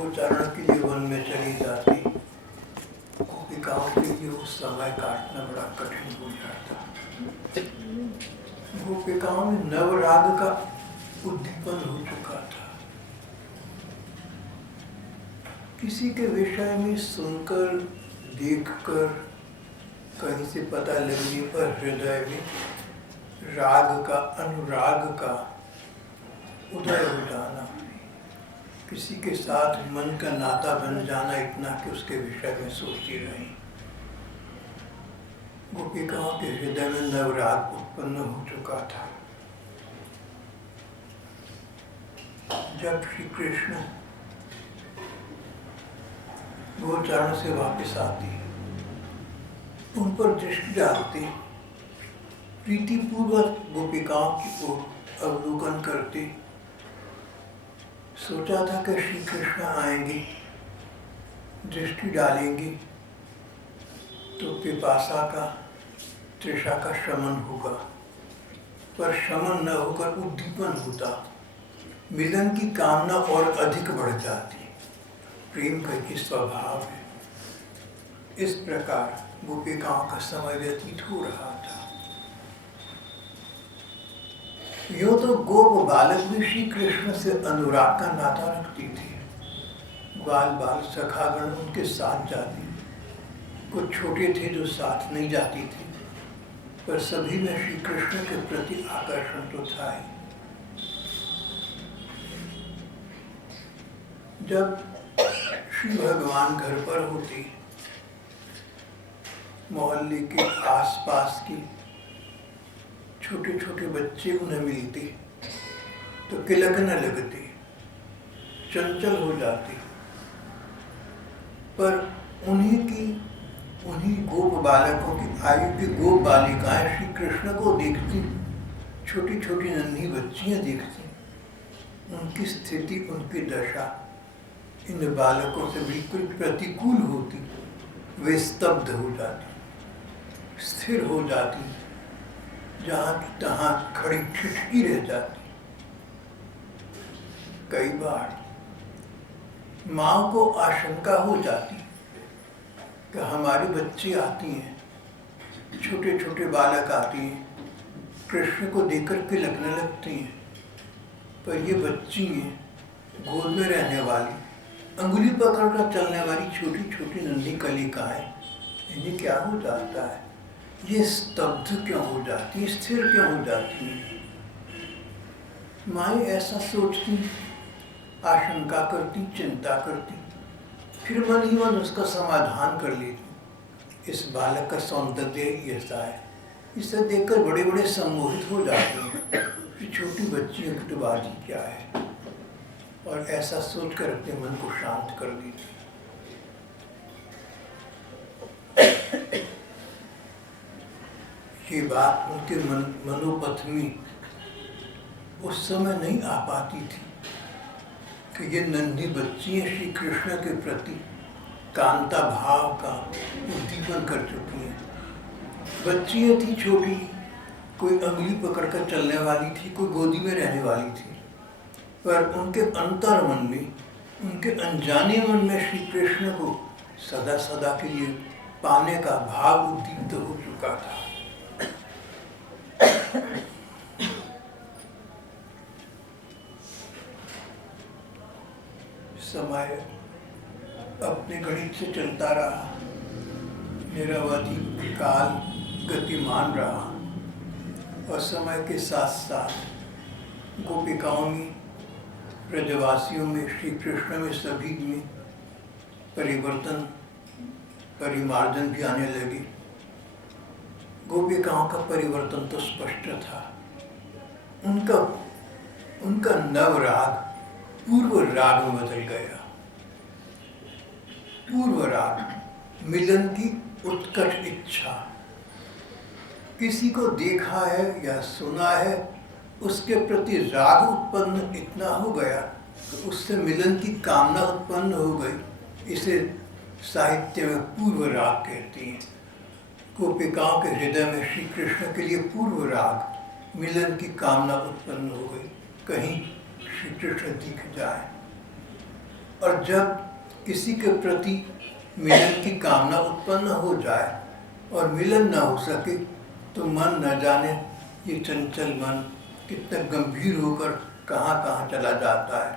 गोचारण के लिए वन में चली जाती, गोपिकाओं के लिए उस समय काटना बड़ा कठिन हो जाता। गोपिकाओं में नवराग का उद्दीपन हो चुका था। किसी के विषय में सुनकर, देखकर, कहीं से पता लगने पर हृदय में राग का, अनुराग का उदय हो जाना, किसी के साथ मन का नाता बन जाना, इतना कि उसके विषय में सोचती रही। गोपिकाओं के हृदय में नवराग उत्पन्न हो चुका था। जब श्री कृष्ण गोचारण से वापस आती, उन पर दृष्टि डालती, प्रीतिपूर्वक गोपिकाओं की ओर अवलोकन करती, सोचा था कि श्री कृष्ण आएंगे, दृष्टि डालेंगे तो पिपासा का, तृषा का शमन होगा, पर शमन न होकर उद्दीपन होता, मिलन की कामना और अधिक बढ़ जाती। प्रेम का ही स्वभाव है। इस प्रकार गोपिकाओं का समय व्यतीत हो रहा था। यूँ तो गोप बालक भी श्री कृष्ण से अनुराग का नाता रखती थी। बाल बाल सखागण उनके साथ जाती, कुछ छोटे थे जो साथ नहीं जाती थी, पर सभी में श्री कृष्ण के प्रति आकर्षण तो था ही। जब श्री भगवान घर पर होती, मोहल्ले के आसपास की छोटे छोटे बच्चे उन्हें मिलते तो किलकने लगती, चंचल हो जाती, पर उन्हीं गोप बालकों की आयु की गोप बालिकाएं श्री कृष्ण को देखती, छोटी छोटी नन्ही बच्चियां देखती, उनकी स्थिति, उनकी दशा इन बालकों से बिल्कुल प्रतिकूल होती। वे स्तब्ध हो जाती, स्थिर हो जाती, जहाँ की तहाँ खड़ी ठिठकी रह जाती। कई बार माँ को आशंका हो जाती कि हमारी बच्ची आती हैं, छोटे छोटे बालक आती हैं, कृष्ण को देखकर के लगने लगती हैं, पर ये बच्ची हैं, गोद में रहने वाली, अंगुली पकड़कर चलने वाली छोटी छोटी नन्ही कलिकाएं, इन्हें क्या हो जाता है? ये स्तब्ध क्यों हो जाती, स्थिर क्यों हो जाती है? माँ ऐसा सोचती, आशंका करती, चिंता करती, फिर मन ही मन उसका समाधान कर लेती। इस बालक का सौंदर्य ऐसा है, इसे देखकर बड़े बड़े सम्मोहित हो जाते हैं कि छोटी बच्चियों की तो बात ही क्या है, और ऐसा सोचकर अपने मन को शांत कर देती। ये बात उनके मनोपथ में उस समय नहीं आ पाती थी कि ये नन्ही बच्चियां श्री कृष्ण के प्रति कांता भाव का उद्दीपन कर चुकी हैं। बच्चियां थी छोटी, कोई अंगुली पकड़कर चलने वाली थी, कोई गोदी में रहने वाली थी, पर उनके अंतर मन में, उनके अनजाने मन में श्री कृष्ण को सदा सदा के लिए पाने का भाव उद्दीप्त हो चुका था। समय अपने गणित से चलता रहा, निरवधि काल गतिमान रहा, और समय के साथ साथ गोपिकाओं में, ब्रजवासियों में, श्री कृष्ण में, सभी में परिवर्तन, परिमार्जन भी आने लगे। गोपिकाओं का परिवर्तन तो स्पष्ट था। उनका नवराग पूर्व राग में बदल गया। पूर्व राग, मिलन की उत्कट इच्छा, किसी को देखा है या सुना है, उसके प्रति राग उत्पन्न इतना हो गया कि उससे मिलन की कामना उत्पन्न हो गई। इसे साहित्य में पूर्व राग कहते हैं। गोपिकाओं के हृदय में श्री कृष्ण के लिए पूर्व राग, मिलन की कामना उत्पन्न हो गई, कहीं श्री कृष्ण दिख जाए। और जब किसी के प्रति मिलन की कामना उत्पन्न हो जाए और मिलन न हो सके तो मन न जाने ये चंचल मन कितना गंभीर होकर कहाँ कहाँ चला जाता है।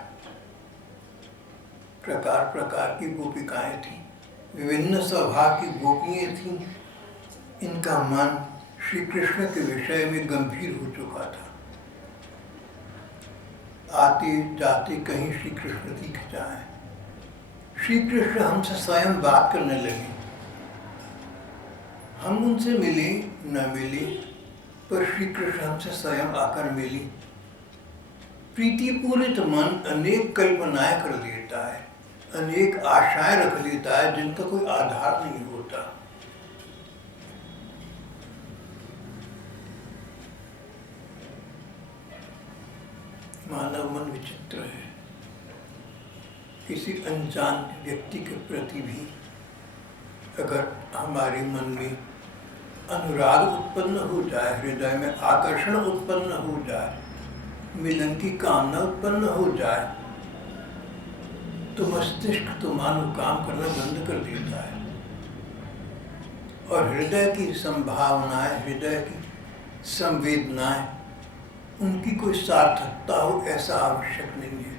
प्रकार प्रकार की गोपिकाएं थीं, विभिन्न स्वभाव की गोपियाँ थीं। इनका मन श्री कृष्ण के विषय में गंभीर हो चुका था। आते जाते कहीं श्री कृष्ण दिख जाए, श्री कृष्ण हमसे स्वयं बात करने लगे। हम उनसे मिले न मिले, पर श्री कृष्ण हमसे स्वयं आकर मिले। प्रीतिपूरित मन अनेक कल्पनाएं कर लेता है, अनेक आशाएं रख लेता है जिनका कोई आधार नहीं होता। मानव मन विचित्र है। किसी अनजान व्यक्ति के प्रति भी अगर हमारे मन में अनुराग उत्पन्न हो जाए, हृदय में आकर्षण उत्पन्न हो जाए, मिलन की कामना उत्पन्न हो जाए, तो मस्तिष्क तो मानो काम करना बंद कर देता है और हृदय की संभावनाएं, हृदय की संवेदनाएं, उनकी कोई सार्थकता हो ऐसा आवश्यक नहीं है।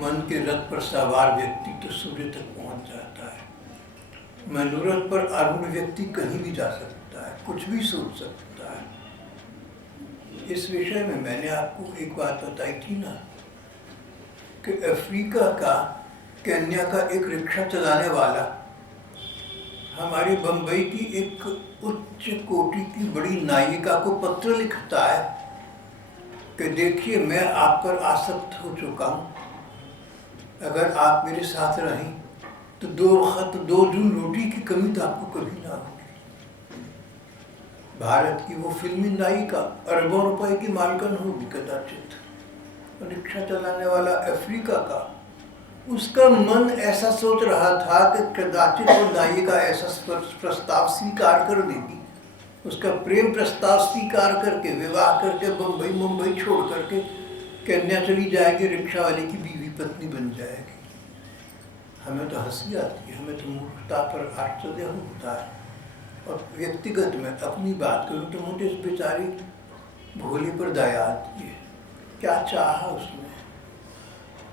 मन के रथ पर सवार व्यक्ति तो सूर्य तक पहुंच जाता है। मनोरथ पर आरूढ़ व्यक्ति कहीं भी जा सकता है, कुछ भी सोच सकता है। इस विषय में मैंने आपको एक बात बताई थी ना कि अफ्रीका का केन्या का एक रिक्शा चलाने वाला हमारी बंबई की एक उच्च कोटि की बड़ी नायिका को पत्र लिखता है कि देखिए मैं आप पर आसक्त हो चुका हूँ, अगर आप मेरे साथ रहें तो 2 जून रोटी की कमी तो आपको कभी ना होगी। भारत की वो फिल्मी नायिका अरबों रुपए की मालकन होगी कदाचित, रिक्शा चलाने वाला अफ्रीका का। उसका मन ऐसा सोच रहा था कि कदाचित वो नायिका ऐसा प्रस्ताव स्वीकार कर लेगी, उसका प्रेम प्रस्ताव स्वीकार करके विवाह करके बम्बई मुंबई छोड़ करके केन्या चली जाएगी, रिक्शा वाले की बीवी पत्नी बन जाएगी। हमें तो हंसी आती है, हमें तो मूर्खता पर आश्चर्य होता है। और व्यक्तिगत में अपनी बात करूँ तो मुझे इस बेचारी भोले पर दया आती है। क्या चाहा उसने,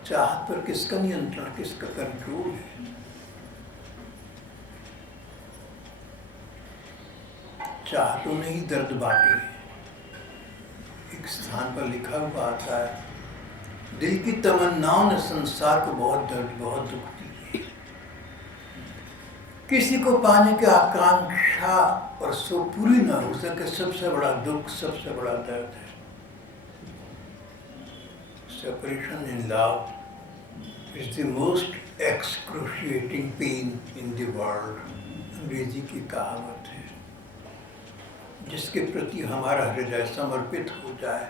चाहत पर किसका नियंत्रण, किसका कंट्रोल है। चाहतों ने ही दर्द बांटे हैं। एक स्थान पर लिखा हुआ आता है, दिल की तमन्नाओं ने संसार को बहुत दर्द, बहुत दुख दी। किसी को पाने की आकांक्षा और सो पूरी ना हो सके, सबसे बड़ा दुख, सबसे बड़ा दर्द है। Separation in love is the most excruciating pain in the world. अंग्रेजी की कहावत है। जिसके प्रति हमारा हृदय समर्पित हो जाए,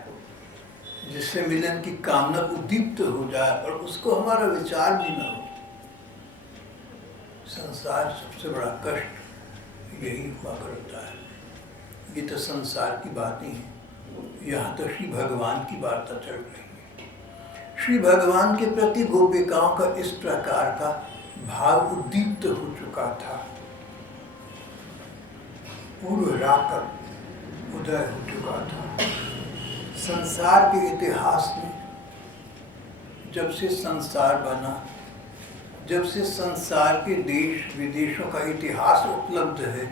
जिससे मिलन की कामना उद्दीप्त हो जाए और उसको हमारा विचार भी न हो, संसार सबसे बड़ा कष्ट यही हुआ करता है। ये तो संसार की बातें हैं, यहाँ तो श्री भगवान की वार्ता चल रही है। श्री भगवान के प्रति गोपिकाओं का इस प्रकार का भाव उद्दीप्त हो चुका था। पूर्व राकर उदय हो चुका था। संसार के इतिहास में जब से संसार बना, जब से संसार के देश विदेशों का इतिहास उपलब्ध है,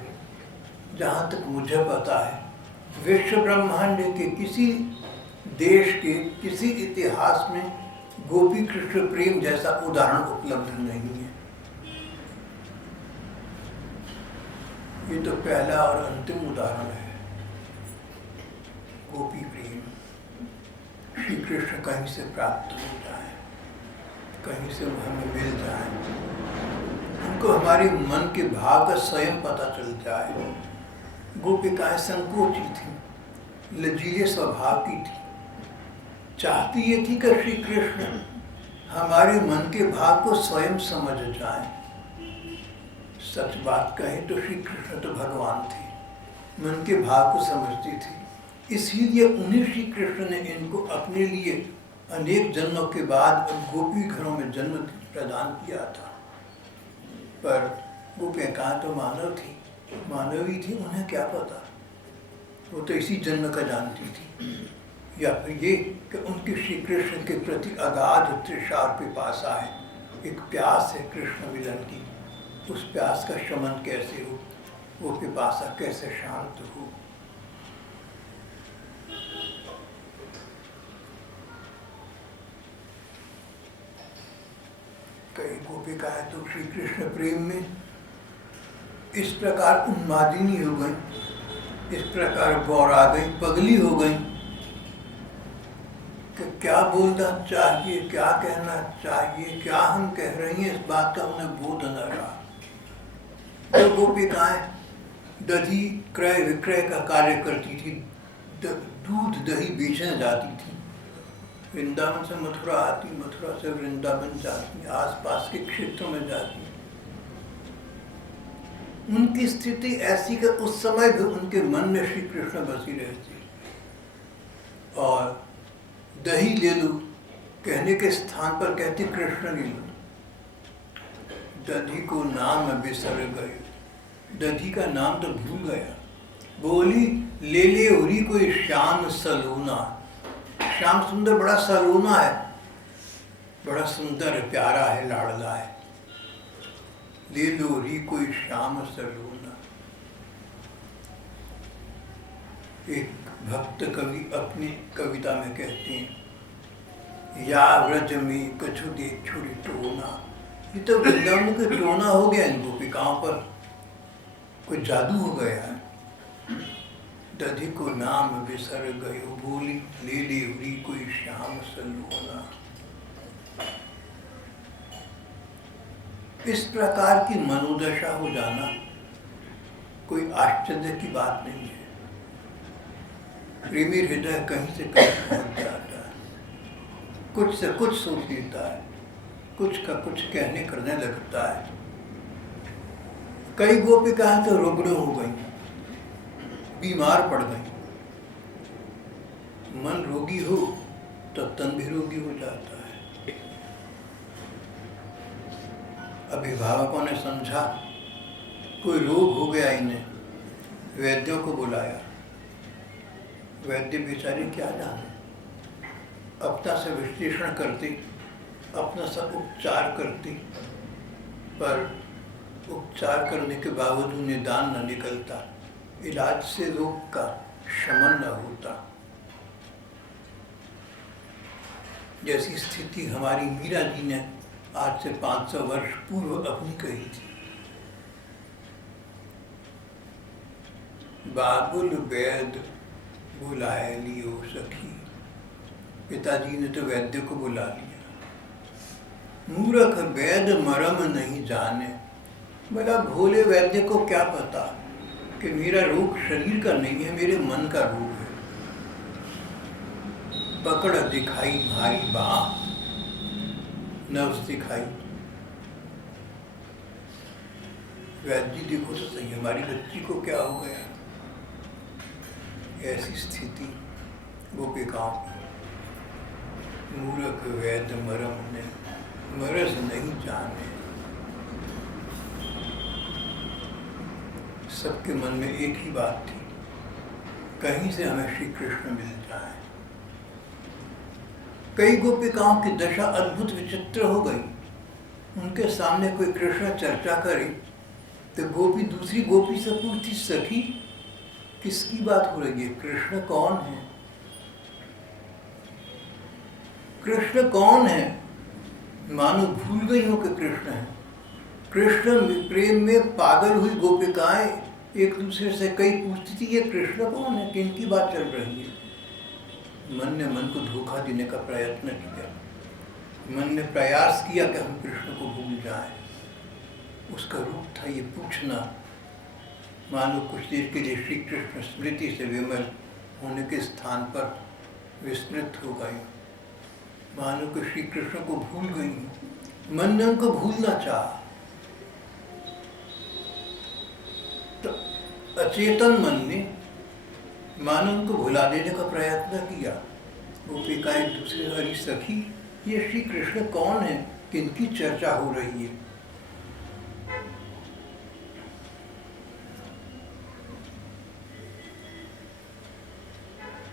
जहाँ तक मुझे पता है, विश्व ब्रह्मांड के किसी देश के किसी इतिहास में गोपी कृष्ण प्रेम जैसा उदाहरण उपलब्ध नहीं है। ये तो पहला और अंतिम उदाहरण है। गोपी प्रेम श्री कृष्ण कहीं से प्राप्त हो जाए, कहीं से हमें मिल जाए, हमको हमारे मन के भाव का स्वयं पता चल जाए। गोपिकाएं संकोची थी, लचीले स्वभाव की थी। चाहती ये थी कि श्री कृष्ण हमारे मन के भाव को स्वयं समझ जाए। सच बात कहें तो श्री कृष्ण तो भगवान थे, मन के भाव को समझती थी। इसलिए उन्हें श्री कृष्ण ने इनको अपने लिए अनेक जन्मों के बाद उन गोपी घरों में जन्म प्रदान किया था, पर गोपियाँ कहाँ तो मानव थी, मानवी थी, उन्हें क्या पता, वो तो इसी जन्म का जानती थी। या फिर ये कि उनके श्री कृष्ण के प्रति अगाध तृषा और पिपासा है, एक प्यास है कृष्ण मिलन की, उस प्यास का शमन कैसे हो, वो पिपासा कैसे शांत हो। कई गोपिकाएं तो श्री कृष्ण प्रेम में इस प्रकार उन्मादिनी हो गई, इस प्रकार बौरा गई, पगली हो गई कि क्या बोलना चाहिए, क्या कहना चाहिए, क्या हम कह रही हैं, इस बात का उन्हें बोध न रहा। तो गोपिकाएं दही क्रय विक्रय का कार्य करती थी, दूध दही बेचने जाती थी, वृंदावन से मथुरा आती, मथुरा से वृंदावन जाती, आसपास के क्षेत्रों में जाती। उनकी स्थिति ऐसी कि उस समय भी उनके मन में श्री कृष्ण बसी रहती, और दही ले लो कहने के स्थान पर कहती कृष्ण ले लो। दधी को नाम बिसर गए, दधी का नाम तो भूल गया, बोली ले ले उरी कोई श्याम सलोना, श्याम सुंदर बड़ा सलोना है, बड़ा सुंदर है, प्यारा है, लाडला है, ले लो री कोई श्याम सलोना। एक भक्त कवि अपनी कविता में कहते हैं, या व्रज में कछु दे छुरी टोना, ये तो वृंदावन के टोना हो गया इन गोपिकाओं पर, कोई जादू हो गया है। दधी को नाम बिसर गयो, बोली ले ले उरी कोई श्याम सलोना। इस प्रकार की मनोदशा हो जाना कोई आश्चर्य की बात नहीं है। प्रेमी हृदय कहीं से कहीं पहुंच जाता है, कुछ से कुछ सोच लेता है, कुछ का कुछ कहने करने लगता है। कई गोपिकाएं तो रुग्ण हो गई, बीमार पड़ गई। मन रोगी हो तो तन भी रोगी हो जाता है। अभिभावकों ने समझा कोई रोग हो गया इन्हें, वैद्यों को बुलाया। वैद्य बेचारे क्या जाने, अपना से विश्लेषण करती, अपना सा उपचार करती, पर उपचार करने के बावजूद निदान न निकलता, इलाज से रोग का शमन न होता। जैसी स्थिति हमारी मीरा जी ने आज से 500 वर्ष पूर्व अपनी कही थी। बाबुल वैद बुलाए लियो सखी, पिताजी ने तो वैद्य को बुला लिया। मूर्ख वैद मरम नहीं जाने, बोला भोले वैद्य को क्या पता कि मेरा रोग शरीर का नहीं है, मेरे मन का रोग है। पकड़ दिखाई भारी बाह, नर्व्स दिखाई, वैद्य जी देखो तो सही हमारी बच्ची को क्या हो गया। ऐसी स्थिति गोपिकाओं की। मूर्ख वैद मरम ने मरज नहीं जाने। सबके मन में एक ही बात थी, कहीं से हमें श्री कृष्ण मिल जाए। कई गोपिकाओं की दशा अद्भुत विचित्र हो गई। उनके सामने कोई कृष्ण चर्चा करे तो गोपी दूसरी गोपी से पूछती, सखी किसकी बात हो रही है, कृष्ण कौन है, कृष्ण कौन है। मानो भूल गई हो कि कृष्ण है। कृष्ण प्रेम में पागल हुई गोपिकाएं एक दूसरे से कई पूछती थी, ये कृष्ण कौन है, किनकी बात चल रही है। मन ने मन को धोखा देने का प्रयत्न किया, मन ने प्रयास किया कि हम कृष्ण को भूल जाएं। उसका रूप था ये पूछना। मानो कुछ देर के लिए श्री कृष्ण स्मृति से विमल होने के स्थान पर विस्मृत हो गई, मानो कि श्री कृष्ण को भूल गई। मन ने उनको भूलना चाहा, तो अचेतन मन ने मानो उनको भुला देने का प्रयत्न किया। गोपिका एक दूसरे हरी सखी, ये श्री कृष्ण कौन है, किनकी चर्चा हो रही है।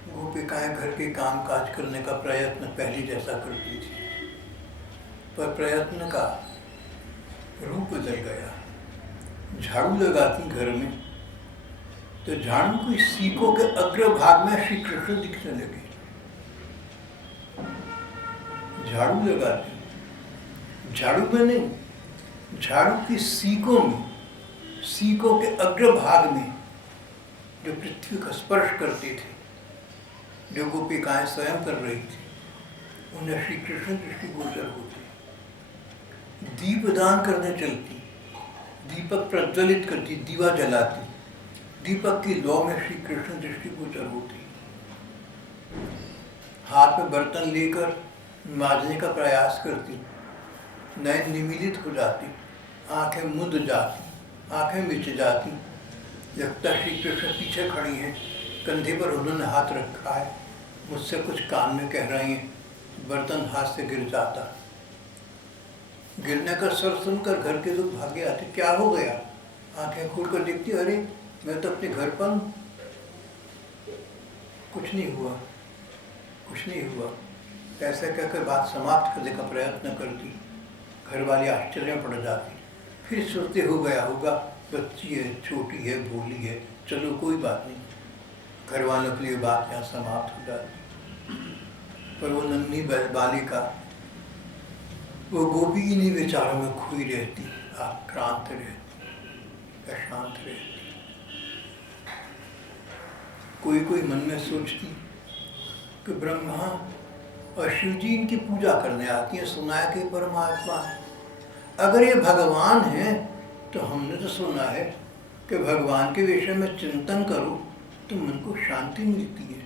गोपिकाएं घर के काम काज करने का प्रयत्न पहले जैसा करती थी, पर प्रयत्न का रूप बदल गया। झाड़ू लगाती घर में तो झाड़ू की सीकों के अग्रभाग में श्री कृष्ण दिखने लगे। झाड़ू लगाती, झाड़ू में नहीं, झाड़ू की सीकों में, सीकों के अग्रभाग में जो पृथ्वी का स्पर्श करते थे, जो गोपिकाएं स्वयं कर रही थी, उन्हें श्री कृष्ण दृष्टिगोचर होते। दीपदान करने चलती, दीपक प्रज्वलित करती, दीवा जलाती, दीपक की लौ में श्री कृष्ण दृष्टिगोचर होती। हाथ में बर्तन लेकर मांजने का प्रयास करती, नयन निमीलित हो जाती, आंखें मुंद जाती, आंखें मिच जाती। लगता श्री कृष्ण पीछे खड़ी हैं, कंधे पर उन्होंने हाथ रखा है, मुझसे कुछ कान में कह रही हैं। बर्तन हाथ से गिर जाता, गिरने का स्वर सुनकर घर के लोग भागे आते, क्या हो गया। आंखें खोलकर देखती, अरे मैं तो अपने घर पर हूँ, कुछ नहीं हुआ, कुछ नहीं हुआ। ऐसा कहकर बात समाप्त करने का प्रयत्न करती। घर वाली आश्चर्य पड़ जाती, फिर सोचते हो गया होगा, बच्ची है, छोटी है, भोली है, चलो कोई बात नहीं। घर वालों के लिए बात यहाँ समाप्त हो जाती। पर वो नन्ही बालिका, वो गोपी इन्हीं विचारों में खोई रहती, आक्रांत रहती, अशांत रहती। कोई कोई मन में सोचती कि ब्रह्मा और शिव जी इनकी पूजा करने आती है, सुना है कि परमात्मा है। अगर ये भगवान है तो हमने तो सुना है कि भगवान के विषय में चिंतन करो तो मन को शांति मिलती है।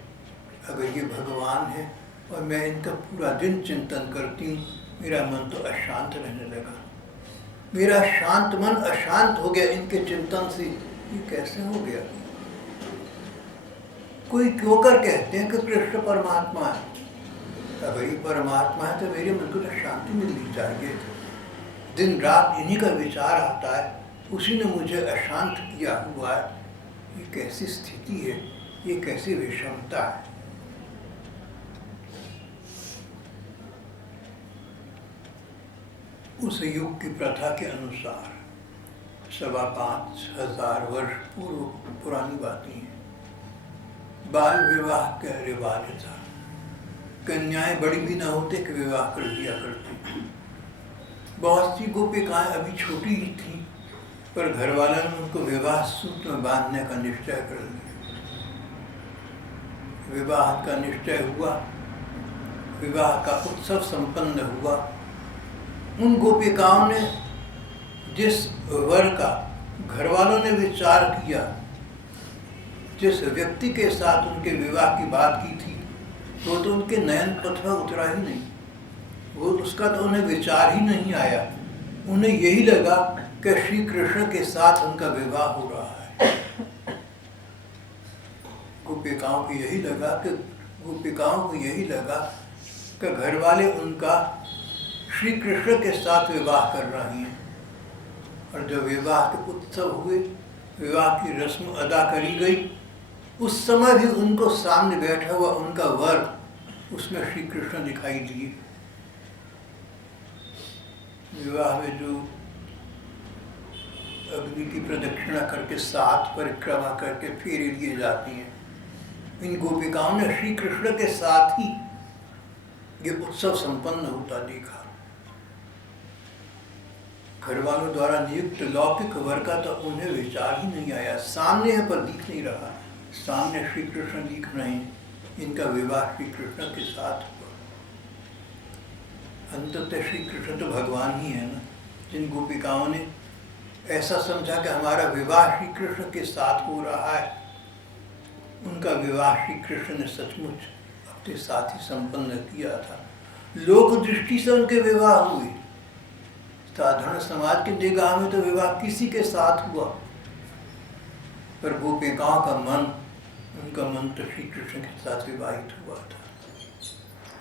अगर ये भगवान है और मैं इनका पूरा दिन चिंतन करती हूँ, मेरा मन तो अशांत रहने लगा, मेरा शांत मन अशांत हो गया इनके चिंतन से। ये कैसे हो गया। कोई क्यों कर कहते हैं कि कृष्ण परमात्मा है। अगर ये परमात्मा है तो मेरे मन को तो शांति मिलनी चाहिए। दिन रात इन्हीं का विचार आता है, उसी ने मुझे अशांत किया हुआ है। ये कैसी स्थिति है, ये कैसी विषमता है। उस युग की प्रथा के अनुसार 5,500 वर्ष पूर्व पुरानी बातें हैं, बाल विवाह का रिवाज था। कन्याएं बड़ी भी ना होते कि विवाह कर दिया करती। बहुत सी गोपिकाएं अभी छोटी ही थी, पर घर वालों ने उनको विवाह सूत्र में बांधने का निश्चय कर लिया। विवाह का निश्चय हुआ, विवाह का उत्सव संपन्न हुआ। उन गोपिकाओं ने जिस वर का घर वालों ने विचार किया, जिस व्यक्ति के साथ उनके विवाह की बात की थी, वो तो उनके नयन पथ में उतरा ही नहीं। वो उसका तो उन्हें विचार ही नहीं आया। उन्हें यही लगा कि श्री कृष्ण के साथ उनका विवाह हो रहा है। गोपिकाओं को यही लगा कि घर वाले उनका श्री कृष्ण के साथ विवाह कर रही हैं। और जब विवाह के उत्सव हुए, विवाह की रस्म अदा करी गई, उस समय भी उनको सामने बैठा हुआ उनका वर, उसमें श्री कृष्ण दिखाई दिए। विवाह में जो अग्नि की प्रदक्षिणा करके 7 परिक्रमा करके फेरे लिए जाती हैं, इन गोपिकाओं ने श्री कृष्ण के साथ ही ये उत्सव संपन्न होता देखा। घर वालों द्वारा नियुक्त लौकिक वर का तो उन्हें विचार ही नहीं आया। सामने है पर दिख नहीं रहा, सामने श्री कृष्ण दिख रहे हैं, इनका विवाह श्री कृष्ण के साथ हुआ। अंततः श्री कृष्ण तो भगवान ही है ना। जिन गोपिकाओं ने ऐसा समझा कि हमारा विवाह श्री कृष्ण के साथ हो रहा है, उनका विवाह श्री कृष्ण ने सचमुच अपने साथ ही संपन्न किया था। लोक दृष्टि से उनके विवाह हुए, साधारण समाज के निगाह में तो विवाह किसी के साथ हुआ, पर गोपिकाओं का मन, उनका मन तो श्री कृष्ण के साथ विवाहित हुआ था।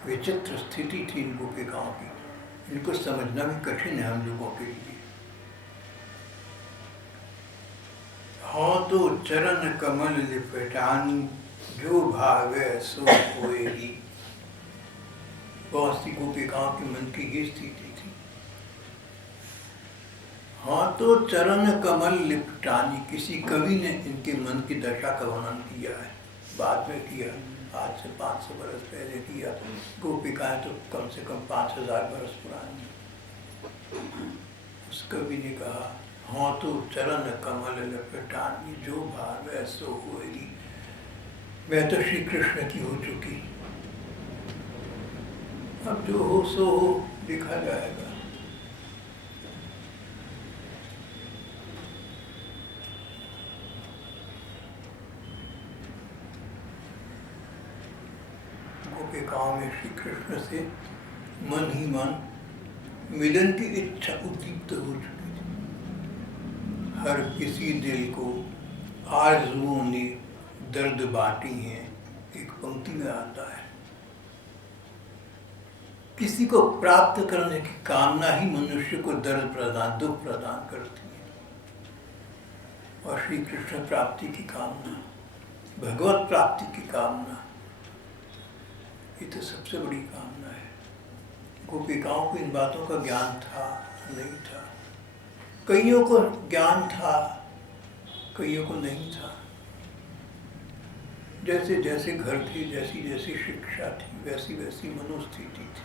विचित्र स्थिति थी इन गोपिकाओं की, इनको समझना भी कठिन है हम लोगों के लिए। हाँ तो चरण कमल लिपटानी, जो भावे सो होएगी। बहुत सी गोपिकाओं के मन की ये स्थिति थी। हाँ तो चरण कमल लिपटानी, किसी कवि ने इनके मन की दशा का वर्णन किया है, बाद में किया, आज से 500 बरस पहले किया। गोपिकाएं तो कम से कम 5000 बरस पुरानी। उस कवि ने कहा, हाँ तो चरण कमल लिपटानी, जो भावे सो होएगी। मैं तो श्री कृष्ण की हो चुकी, अब जो हो सो हो, देखा जाएगा। गोपिकाओं में श्री कृष्ण से मन ही मन मिलन की इच्छा उद्दीप्त हो चुकी थी। हर किसी दिल को आरज़ुओं ने दर्द बांटी हैं, एक पंक्ति में आता है। किसी को प्राप्त करने की कामना ही मनुष्य को दर्द प्रदान, दुख प्रदान करती है। और श्री कृष्ण प्राप्ति की कामना, भगवत प्राप्ति की कामना, ये तो सबसे बड़ी कामना है। गोपिकाओं को इन बातों का ज्ञान था, नहीं था। कईयों को ज्ञान था, कईयों को नहीं था। जैसे जैसे घर थे, जैसी जैसी शिक्षा थी, वैसी वैसी मनोस्थिति थी।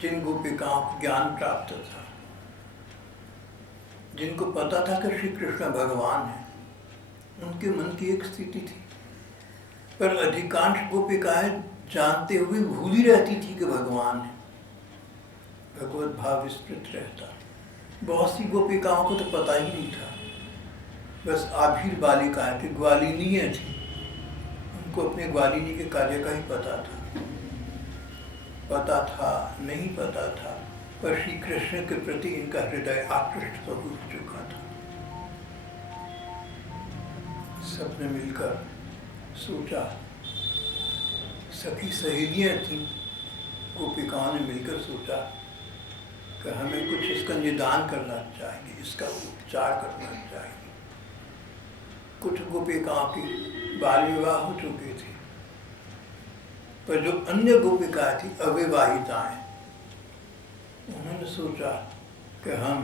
जिन गोपिकाओं को ज्ञान प्राप्त था, जिनको पता था कि श्री कृष्ण भगवान है, उनके मन की एक स्थिति थी। पर अधिकांश गोपिकाएं जानते हुए भूल ही रहती थी कि भगवान है, भगवत भाव विस्तृत रहता। बहुत सी गोपिकाओं को तो पता ही नहीं था, बस आभीर बालिकाएं थी, ग्वालिनीय थी, उनको अपने ग्वालिनी के कार्य का ही पता था। पता था, नहीं पता था, पर श्री कृष्ण के प्रति इनका हृदय आकृष्ट तो हो चुका था। सबने मिलकर सोचा, सखी सहेलियां थीं, गोपिकाओं ने मिलकर सोचा कि हमें कुछ इसका निदान करना चाहिए, इसका उपचार करना चाहिए। कुछ गोपिकाओं की बाल विवाह हो चुके थे, पर जो अन्य गोपिकाएं थी, अविवाहिताएं, उन्होंने सोचा कि हम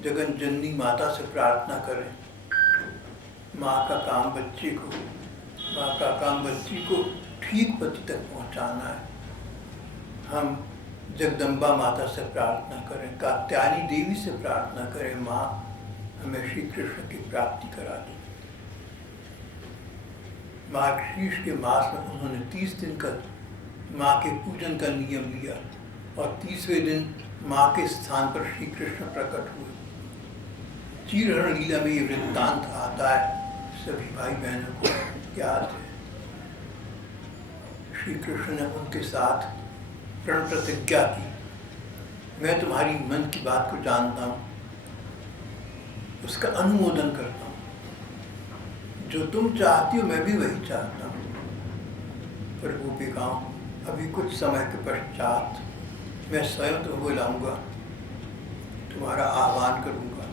जगन जननी माता से प्रार्थना करें। माँ का काम बच्ची को ठीक पति तक पहुँचाना है। हम जगदम्बा माता से प्रार्थना करें, कात्यायनी देवी से प्रार्थना करें, माँ हमें श्री कृष्ण की प्राप्ति करा दो। मार्गशीर्ष के मास में उन्होंने 30 दिन का माँ के पूजन का नियम लिया और 30वें दिन माँ के स्थान पर श्री कृष्ण प्रकट हुए। चीरहरण लीला में ये वृत्तांत आता है, सभी भाई बहनों को याद है। श्री कृष्ण ने उनके साथ प्रण प्रतिज्ञा की, मैं तुम्हारी मन की बात को जानता हूँ, उसका अनुमोदन करता हूँ, जो तुम चाहती हो मैं भी वही चाहता हूँ। पर गोपिकाओं, अभी कुछ समय के पश्चात मैं स्वयं तुमको लाऊंगा, तुम्हारा आह्वान करूंगा।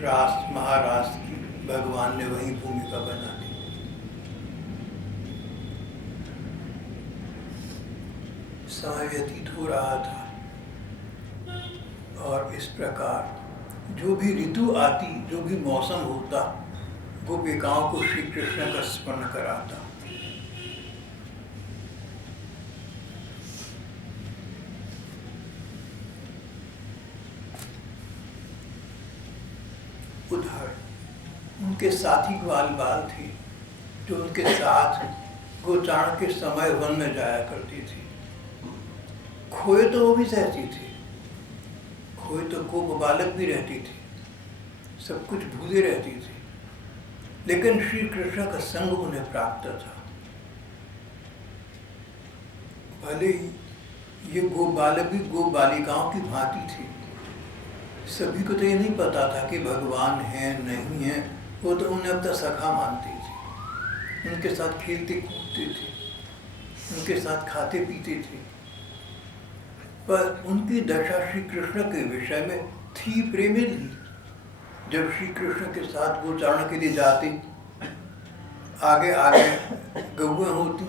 रास महारास की भगवान ने वही भूमिका बना दी। समय व्यतीत हो रहा था और इस प्रकार जो भी ऋतु आती, जो भी मौसम होता, गोपिकाओं को श्री कृष्ण का स्मरण कराता। उधर उनके साथी ग्वाल बाल थे, जो उनके साथ गोचारण के समय वन में जाया करती थी। खोए तो वो भी सहती थी, खोए तो गोप बालक भी रहती थी, सब कुछ भूले रहती थी, लेकिन श्री कृष्ण का संग उन्हें प्राप्त था। भले ही ये गो बालक भी गो बालिकाओं की भांति थे, सभी को तो ये नहीं पता था कि भगवान है नहीं है, वो तो उन्हें अब तक सखा मानती थी। उनके साथ खेलते कूदते थे, उनके साथ खाते पीते थे, पर उनकी दशा श्री कृष्ण के विषय में थी प्रेमिल। जब श्री कृष्ण के साथ गोचारण के लिए जाते, आगे आगे गौएं होती,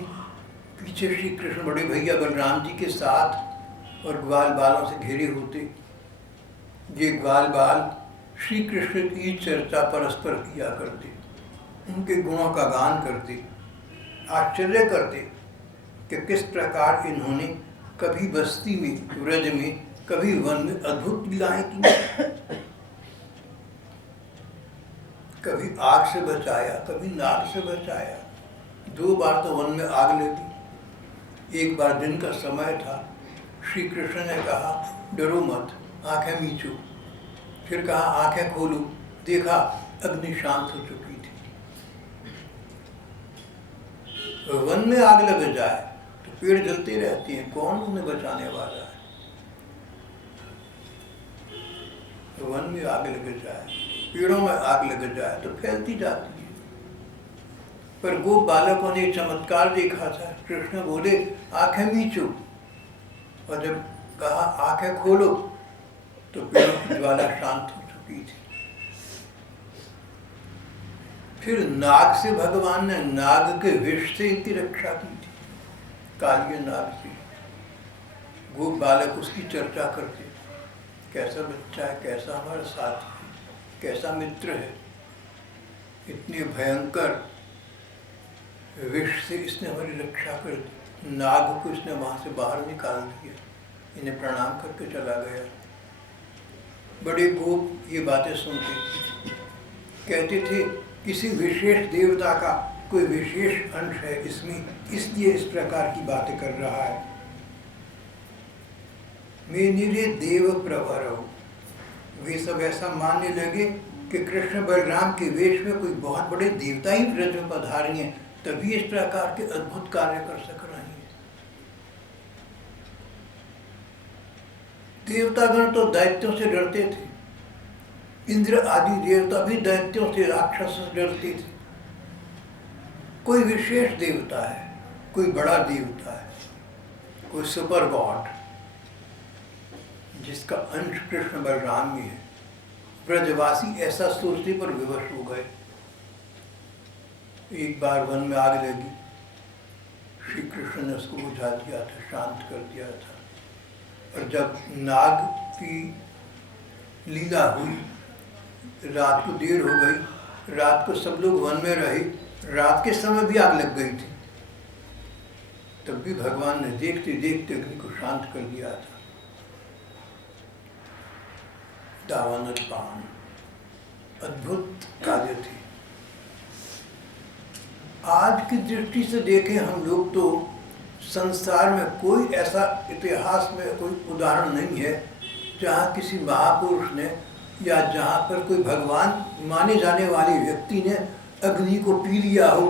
पीछे श्री कृष्ण बड़े भैया बलराम जी के साथ और ग्वाल बालों से घिरे होते। ये ग्वाल बाल श्री कृष्ण की चर्चा परस्पर किया करते, उनके गुणों का गान करते, आश्चर्य करते कि किस प्रकार इन्होंने कभी बस्ती में, व्रज में, कभी वन में अद्भुत लीलाएं की। कभी आग से बचाया, कभी नाग से बचाया। 2 बार तो वन में आग लगी। एक बार दिन का समय था, श्री कृष्ण ने कहा डरो मत, आंखें मीचो। फिर कहा आंखें खोलो, देखा अग्नि शांत हो चुकी थी। वन में आग लग जाए तो पेड़ जलते रहते हैं, कौन उन्हें बचाने वाला है। वन में आग लग जाए, पेड़ों में आग लग जाए तो फैलती जाती है। पर गोप बालकों ने चमत्कार देखा था। कृष्ण बोले आंखें मीचो, और जब कहा आंखें खोलो तो पेड़ों की ज्वाला शांत हो चुकी थी। फिर नाग से भगवान ने, नाग के विष से इनकी रक्षा की थी, कालिए नाग से। गोप बालक उसकी चर्चा करते, कैसा बच्चा है, कैसा हमारा साथी है, कैसा मित्र है, इतनी भयंकर विष से इसने हमारी रक्षा कर दी। नाग को इसने वहां से बाहर निकाल दिया, इन्हें प्रणाम करके चला गया। बड़े गोप ये बातें सुनते, कहते थे किसी विशेष देवता का कोई विशेष अंश है इसमें, इसलिए इस प्रकार की बातें कर रहा है। मेनिरे देव प्रवरौ, वे सब ऐसा मानने लगे कि कृष्ण बलराम के वेश में कोई बहुत बड़े देवता ही ब्रज में पधारे हैं, तभी इस प्रकार के अद्भुत कार्य कर सक रहे हैं। देवतागण तो दैत्यों से डरते थे, इंद्र आदि देवता भी दैत्यों से, राक्षसों से डरते थे। कोई विशेष देवता है, कोई बड़ा देवता है, कोई सुपर गॉड जिसका अंश कृष्ण बलराम में है। ब्रजवासी ऐसा सोचने पर विवश हो गए। एक बार वन में आग लगी, श्री कृष्ण ने उसको बुझा दिया था, शांत कर दिया था। और जब नाग की लीला हुई, रात को देर हो गई, रात को सब लोग वन में रहे, रात के समय भी आग लग गई थी, तब भी भगवान ने देखते देखते अग्नि को शांत कर दिया था। दावानल पान अद्भुत कार्य थे। आज की दृष्टि से देखें हम लोग तो संसार में कोई ऐसा इतिहास में कोई उदाहरण नहीं है जहाँ किसी महापुरुष ने या जहाँ पर कोई भगवान माने जाने वाले व्यक्ति ने अग्नि को पी लिया हो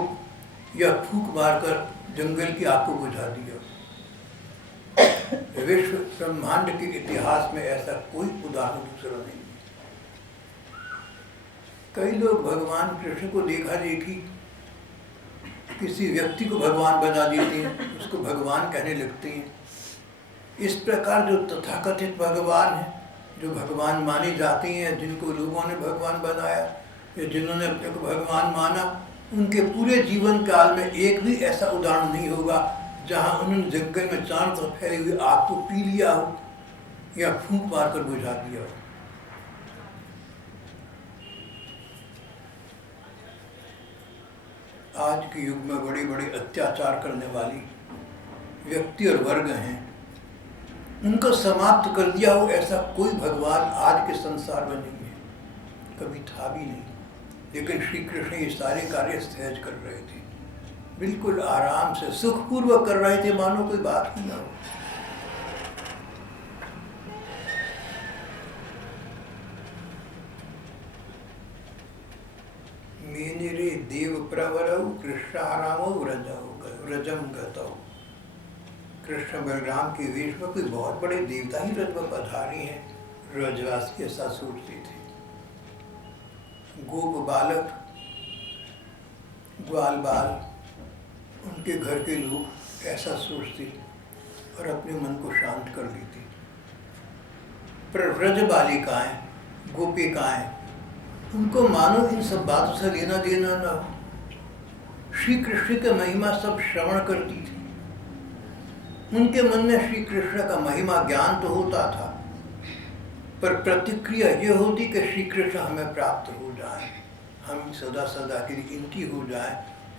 या फूंक मारकर जंगल की आग को बुझा दिया। विश्व ब्रह्मांड के इतिहास में ऐसा कोई उदाहरण दूसरा नहीं। कई लोग भगवान कृष्ण को देखा देखी किसी व्यक्ति को भगवान बना देते हैं, उसको भगवान कहने लगते हैं। इस प्रकार जो तथाकथित भगवान है, जो भगवान माने जाते हैं, जिनको लोगों ने भगवान बनाया या जिन्होंने अपने को भगवान माना, उनके पूरे जीवन काल में एक भी ऐसा उदाहरण नहीं होगा जहाँ उन्होंने जंगल में चारों तरफ फैली हुई आग को पी लिया हो या फूंक मारकर बुझा दिया हो। आज के युग में बड़े बड़े अत्याचार करने वाली व्यक्ति और वर्ग हैं, उनको समाप्त कर दिया हो ऐसा कोई भगवान आज के संसार में नहीं है, कभी था भी नहीं। लेकिन श्री कृष्ण ये सारे कार्य सहज कर रहे थे, बिल्कुल आराम से सुखपूर्वक कर रहे थे, मानो कोई बात ही ना हो। मेनिरे देव प्रवरौ कृष्णारामो व्रजम गतौ। कृष्ण बलराम के वेश में कोई बहुत बड़े देवता ही व्रज में पधारे हैं, ब्रजवासी ऐसा सोचते थे। गोप बालक, ग्वाल बाल उनके घर के लोग ऐसा सोचते और अपने मन को शांत कर लेते। पर व्रज बालिकाएं, गोपिकाएं, उनको मानो इन सब बातों से लेना देना न हो। श्री कृष्ण की महिमा सब श्रवण करती थी। उनके मन में श्री कृष्ण का महिमा ज्ञान तो होता था, पर प्रतिक्रिया ये होती कि श्री कृष्ण हमें प्राप्त हो जाए, हम सदा सदा के लिए इनकी हो जाए,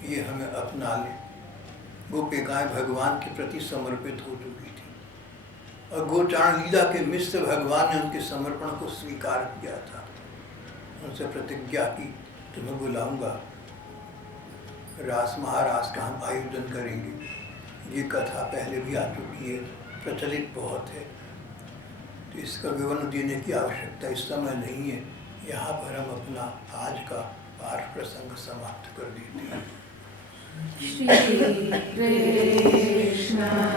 ये हमें अपना ले। गोपिकाएं भगवान के प्रति समर्पित हो चुकी थी और गोचारण लीला के मिश्र भगवान ने उनके समर्पण को स्वीकार किया था। उनसे प्रतिज्ञा की, तुम्हें बुलाऊंगा, रास महारास का हम आयोजन करेंगे। ये कथा पहले भी आ चुकी है, प्रचलित बहुत है, तो इसका विवरण देने की आवश्यकता इस समय नहीं है। यहाँ पर हम अपना आज का पाठ प्रसंग समाप्त कर देते हैं। श्री कृष्ण